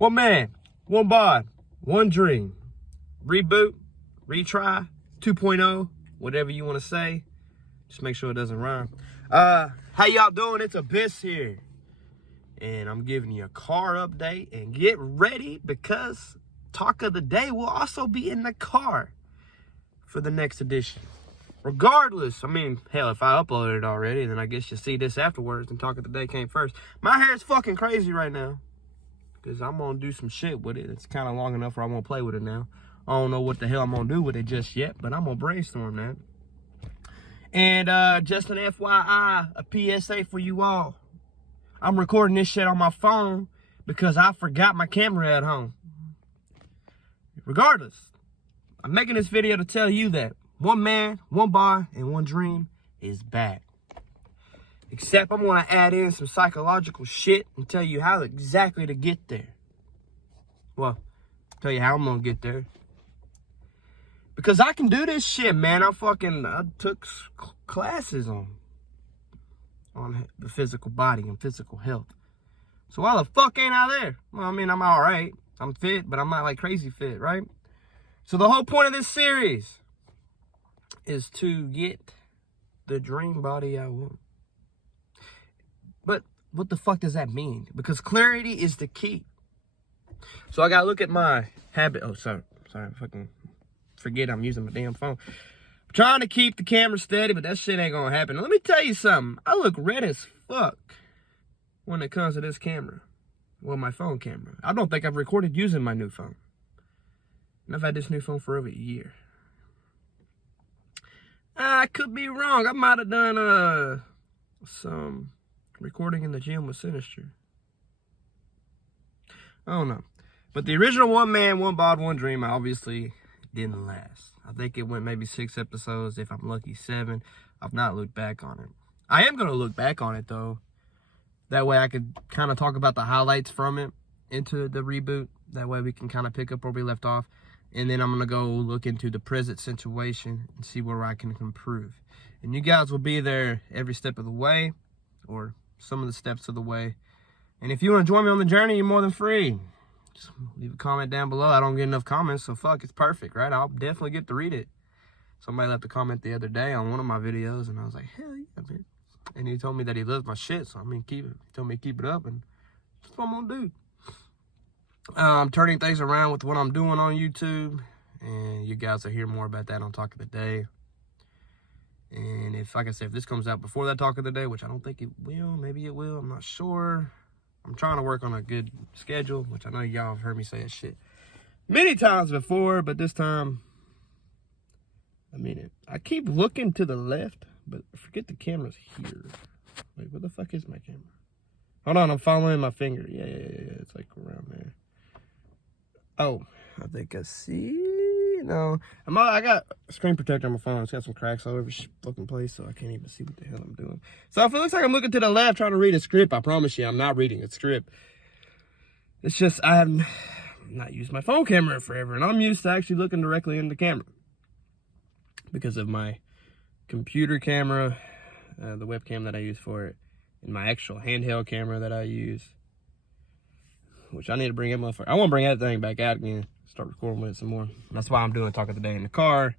One man, one bod, one dream. Reboot, retry, 2.0, whatever you want to say. Just make sure it doesn't rhyme. How y'all doing? It's Abyss here. And I'm giving you a car update. And get ready because talk of the day will also be in the car for the next edition. Regardless, I mean, hell, if I uploaded it already, then I guess you'll see this afterwards and talk of the day came first. My hair is fucking crazy right now because I'm going to do some shit with it. It's kind of long enough where I won't play with it now. I don't know what the hell I'm going to do with it just yet, but I'm going to brainstorm that. And just an FYI, a PSA for you all. I'm recording this shit on my phone because I forgot my camera at home. Regardless, I'm making this video to tell you that one man, one bar, and one dream is back. Except I'm going to add in some psychological shit and tell you how exactly to get there. Well, tell you how I'm going to get there. Because I can do this shit, man. I took classes on the physical body and physical health. So why the fuck ain't I there? Well, I mean, I'm all right. I'm fit, but I'm not like crazy fit, right? So the whole point of this series is to get the dream body I want. But what the fuck does that mean? Because clarity is the key. So I gotta look at my habit. Oh, sorry, I fucking forget I'm using my damn phone. I'm trying to keep the camera steady, but that shit ain't gonna happen. Now, let me tell you something. I look red as fuck when it comes to this camera. Well, my phone camera. I don't think I've recorded using my new phone. And I've had this new phone for over a year. I could be wrong. I might have done some recording in the gym with Sinister. I don't know. But the original one man, one bod, one dream obviously didn't last. I think it went maybe 6 episodes, if I'm lucky 7. I've not looked back on it. I am going to look back on it though. That way I could kind of talk about the highlights from it into the reboot. That way we can kind of pick up where we left off. And then I'm going to go look into the present situation and see where I can improve. And you guys will be there every step of the way, or some of the steps of the way. And if you want to join me on the journey, you're more than free. Just leave a comment down below. I don't get enough comments, so fuck, it's perfect, right? I'll definitely get to read it. Somebody left a comment the other day on one of my videos, and I was like, hell yeah, man. And he told me that he loves my shit, so I mean, keep it. He told me to keep it up, and that's what I'm gonna do. I'm turning things around with what I'm doing on YouTube, and you guys will hear more about that on Talk of the Day. And if, like I said, if this comes out before that Talk of the Day, which I don't think it will, maybe it will, I'm not sure. I'm trying to work on a good schedule, which I know y'all have heard me say that shit many times before, but this time, I mean it. I keep looking to the left, but I forget the camera's here. Wait, where the fuck is my camera? Hold on, I'm following my finger. Yeah, it's like around there. Oh, I think I see. No, I got a screen protector on my phone. It's got some cracks all over the fucking place, so I can't even see what the hell I'm doing. So if it looks like I'm looking to the left trying to read a script, I promise you I'm not reading a script. It's just I have not used my phone camera in forever, and I'm used to actually looking directly in the camera because of my computer camera, the webcam that I use for it, and my actual handheld camera that I use, which I need to bring it motherfucker. I want to bring that thing back out again. Start recording with it some more. That's why I'm doing Talk of the Day in the car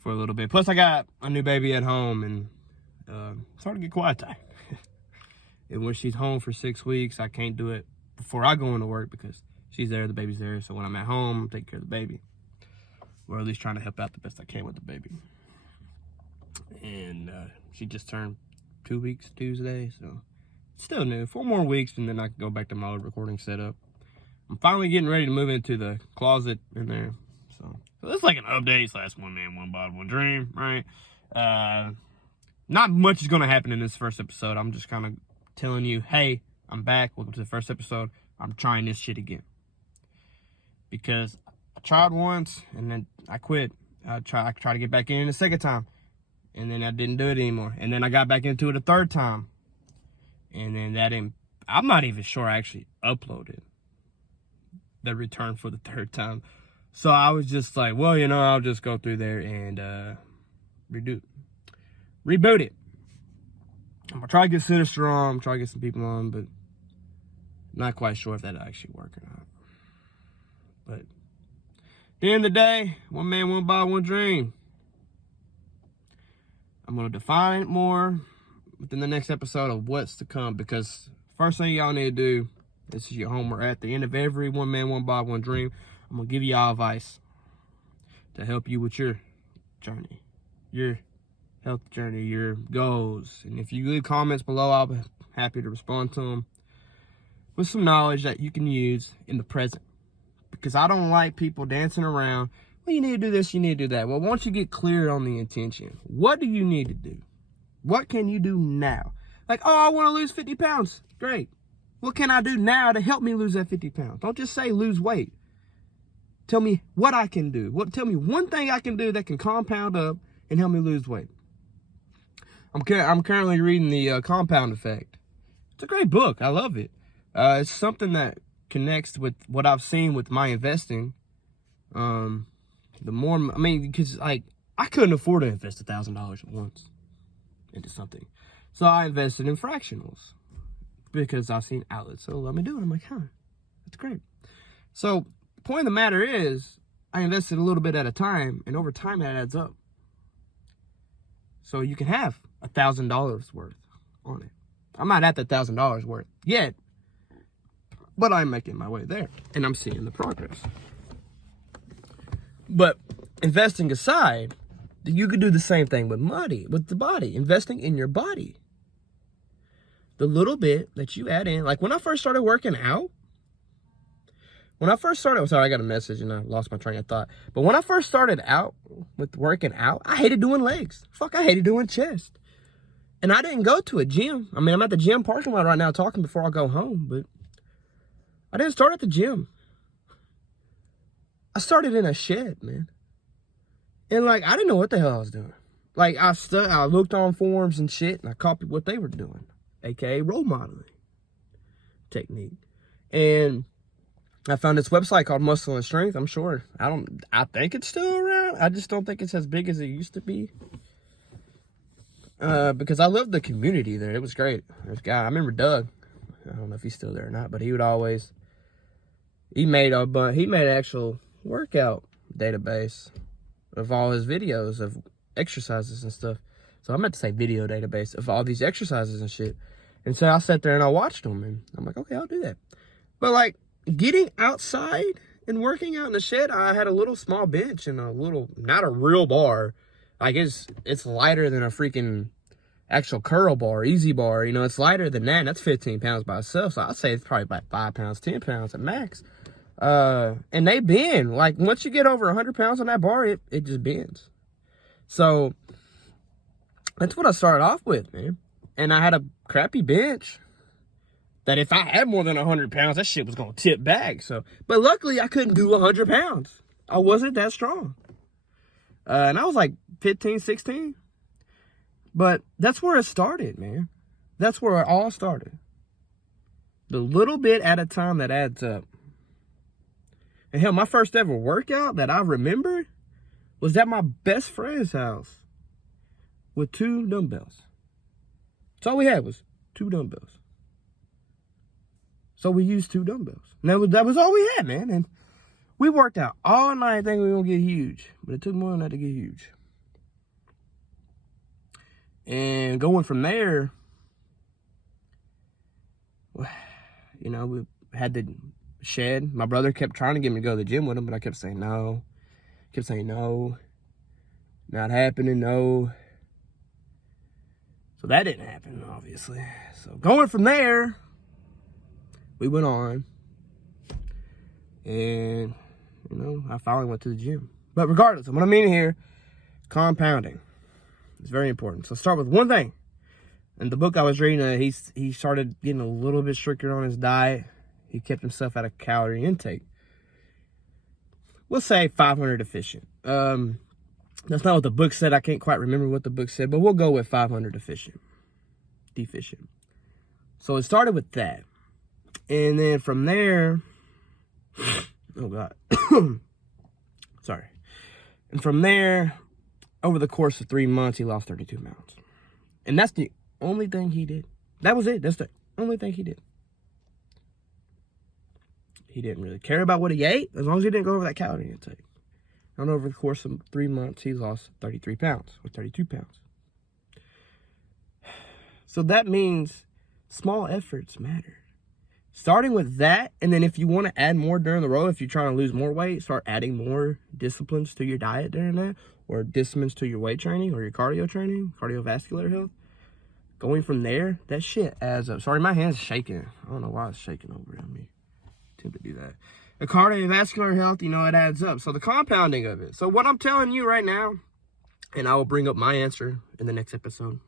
for a little bit. Plus, I got a new baby at home, and it's hard to get quiet time. And when she's home for 6 weeks, I can't do it before I go into work because she's there, the baby's there. So when I'm at home, I'm taking care of the baby, or at least trying to help out the best I can with the baby. And she just turned 2 weeks Tuesday, so it's still new. 4 more weeks, and then I can go back to my old recording setup. I'm finally getting ready to move into the closet in there. So this is like an update / one man, one bod, one dream, right? Not much is going to happen in this first episode. I'm just kind of telling you, hey, I'm back. Welcome to the first episode. I'm trying this shit again. Because I tried once, and then I quit. I tried to get back in the second time, and then I didn't do it anymore. And then I got back into it a third time. And then I'm not even sure I actually uploaded the return for the third time. So I was just like, well, you know, I'll just go through there and reboot it. I'm gonna try to get Sinister on, try to get some people on, but Not quite sure if that'll actually work or not. But at the end of the day, one man, one bod, one dream. I'm going to define it more within the next episode of what's to come, because first thing y'all need to do, this is your homework. At the end of every one man, one bod, one dream, I'm going to give y'all advice to help you with your journey, your health journey, your goals. And if you leave comments below, I'll be happy to respond to them with some knowledge that you can use in the present. Because I don't like people dancing around. Well, you need to do this, you need to do that. Well, once you get clear on the intention, what do you need to do? What can you do now? Like, oh, I want to lose 50 pounds. Great. What can I do now to help me lose that 50 pounds? Don't just say lose weight. Tell me what I can do. Tell me one thing I can do that can compound up and help me lose weight. I'm currently reading The Compound Effect. It's a great book. I love it. It's something that connects with what I've seen with my investing. Because like I couldn't afford to invest $1,000 at once into something, so I invested in fractionals because I've seen outlets. So let me do it. I'm like, huh, that's great. So the point of the matter is, I invested a little bit at a time, and over time that adds up. So you can have $1,000 worth on it. I'm not at the $1,000 worth yet, but I'm making my way there, and I'm seeing the progress. But investing aside, you could do the same thing with the body. Investing in your body. The little bit that you add in. Like when I first started working out. Sorry, I got a message and I lost my train of thought. But when I first started out with working out, I hated doing legs. I hated doing chest. And I didn't go to a gym. I mean, I'm at the gym parking lot right now talking before I go home. But I didn't start at the gym. I started in a shed, man. And like, I didn't know what the hell I was doing. Like, I looked on forums and shit, and I copied what they were doing, aka role modeling technique. And I found this website called Muscle and Strength. I think it's still around. I just don't think it's as big as it used to be. Because I loved the community there. It was great. There's a guy, I remember Doug. I don't know if he's still there or not, but he made an actual workout database of all his videos of exercises and stuff. So I meant to say video database of all these exercises and shit. And so I sat there and I watched them, and I'm like, okay, I'll do that. But like getting outside and working out in the shed, I had a little small bench and not a real bar. Like it's lighter than a freaking actual curl bar, easy bar. You know, it's lighter than that. And that's 15 pounds by itself. So I'd say it's probably about 5 pounds, 10 pounds at max. And they bend. Like once you get over 100 pounds on that bar, it just bends. So that's what I started off with, man. And I had a crappy bench that if I had more than 100 pounds, that shit was gonna tip back. So, but luckily I couldn't do 100 pounds. I wasn't that strong. And I was like 15, 16. But that's where it started, man. That's where it all started. The little bit at a time that adds up. And hell, my first ever workout that I remembered was at my best friend's house with 2 dumbbells. That's all we had was 2 dumbbells. So we used 2 dumbbells. And that was all we had, man. And we worked out all night thinking we were going to get huge. But it took more than that to get huge. And going from there, you know, we had the shed. My brother kept trying to get me to go to the gym with him, but I kept saying no. Not happening, no. So that didn't happen, obviously. So going from there, we went on. And, you know, I finally went to the gym. But regardless, what I mean here, compounding. It's very important. So start with one thing. In the book I was reading, he started getting a little bit stricter on his diet. He kept himself at a calorie intake. We'll say 500 deficient. That's not what the book said. I can't quite remember what the book said, but we'll go with 500 deficient. So it started with that. And then from there, oh God. Sorry. And from there, over the course of 3 months, he lost 32 pounds. And that's the only thing he did. That was it. That's the only thing he did. He didn't really care about what he ate as long as he didn't go over that calorie intake. And over the course of 3 months, he lost 33 pounds or 32 pounds. So that means small efforts matter. Starting with that, and then if you want to add more during the road, if you're trying to lose more weight, start adding more disciplines to your diet during that, or disciplines to your weight training or your cardio training, cardiovascular health. Going from there, that shit adds up. Sorry, my hand's shaking. I don't know why it's shaking over on me. Tend to do that. The cardiovascular health, you know, it adds up. So the compounding of it. So what I'm telling you right now, and I will bring up my answer in the next episode.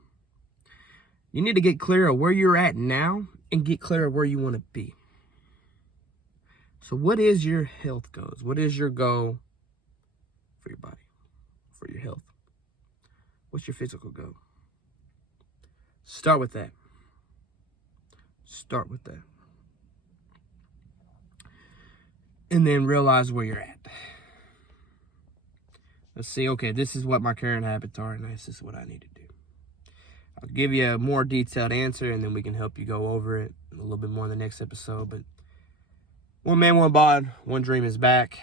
You need to get clear of where you're at now and get clear of where you want to be. So what is your health goals? What is your goal for your body, for your health? What's your physical goal? Start with that. Start with that. And then realize where you're at. Let's see, okay, this is what my current habits are, and this is what I need to do. I'll give you a more detailed answer, and then we can help you go over it a little bit more in the next episode. But One Man, One Bod, One Dream is back.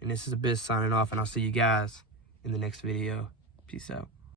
And this is Abyss signing off, and I'll see you guys in the next video. Peace out.